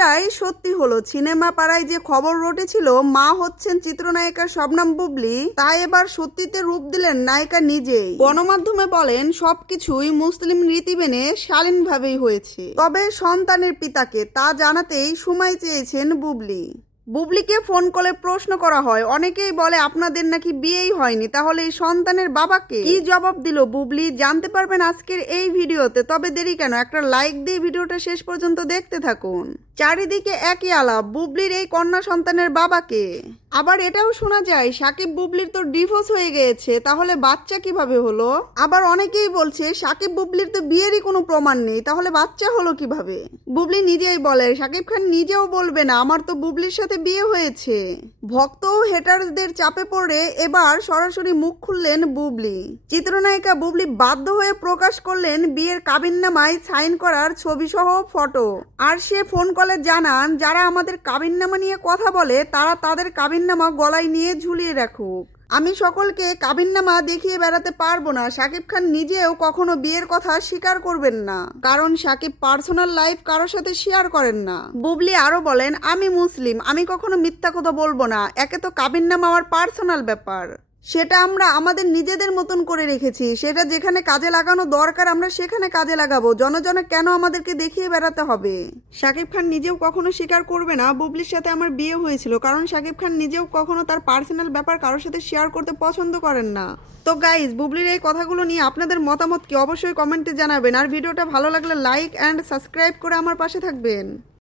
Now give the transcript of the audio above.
এমনটাই সত্যি হলো। সিনেমা পাড়ায় যে খবর রটেছিল মা হচ্ছেন চিত্রনায়িকা শবনম বুবলি, তা এবার সত্যিতে রূপ দিলেন নায়িকা নিজেই। গণমাধ্যমে বলেন সবকিছুই মুসলিম রীতি মেনে শালীনভাবেই হয়েছে, তবে সন্তানের পিতাকে তা জানাতেই সময় চেয়েছেন বুবলি। বুবলিকে ফোন কলে প্রশ্ন করা হয়, অনেকেই বলে আপনাদের নাকি বিয়েই হয়নি, তাহলে এই সন্তানের বাবাকে কি জবাব দিল বুবলি জানতে পারবেন আজকের এই ভিডিওতে। তবে দেরি কেন, একটা লাইক দিয়ে ভিডিওটা শেষ পর্যন্ত দেখতে থাকুন। চারিদিকে একই আলাপ, বুবলির এই কন্যা সন্তানের বাবাকে। আবার এটাও শোনা যায় সাকিব বুবলির তো ডিভোর্স হয়ে গিয়েছে, তাহলে বাচ্চা কিভাবে হলো। আবার অনেকেই বলছে সাকিব বুবলির তো বিয়েরই কোনো প্রমাণ নেই, তাহলে বাচ্চা হলো কিভাবে। বুবলি নিজেই বলে সাকিব খান নিজেও বলবে না আমার তো বুবলির সাথে বিয়ে হয়েছে। ভক্ত ও হেটার্সদের চাপে পড়ে এবার সরাসরি মুখ খুললেন বুবলি। চিত্রনায়িকা বুবলি বাধ্য হয়ে প্রকাশ করলেন বিয়ের কাবিননামায় সাইন করার ছবি সহ ফটো। আর সে ফোন কলে জানান যারা আমাদের কাবিননামা নিয়ে কথা বলে তারা তাদের কাবিননামা গলায় নিয়ে ঝুলিয়ে রাখুক। আমি সকলকে কাবিননামা দেখিয়ে বেড়াতে পারবো না। সাকিব খান নিজেও কখনো বিয়ের কথা স্বীকার করবেন না, কারণ সাকিব পার্সোনাল লাইফ কারোর সাথে শেয়ার করেন না। বুবলি আরো বলেন আমি মুসলিম, আমি কখনো মিথ্যা কথা বলবো না। একে তো কাবিননামা আমার পার্সোনাল ব্যাপার, সেটা আমরা আমাদের নিজেদের মতন করে রেখেছি। সেটা যেখানে কাজে লাগানো দরকার আমরা সেখানে কাজে লাগাবো, জনজনে কেন আমাদেরকে দেখিয়ে বেড়াতে হবে। শাকিব খান নিজেও কখনো স্বীকার করবে না বুবলির সাথে আমার বিয়ে হয়েছিল, কারণ শাকিব খান নিজেও কখনো তার পার্সোনাল ব্যাপার কারোর সাথে শেয়ার করতে পছন্দ করেন না। তো গাইজ, বুবলির এই কথাগুলো নিয়ে আপনাদের মতামত কি অবশ্যই কমেন্টে জানাবেন। আর ভিডিওটা ভালো লাগলে লাইক অ্যান্ড সাবস্ক্রাইব করে আমার পাশে থাকবেন।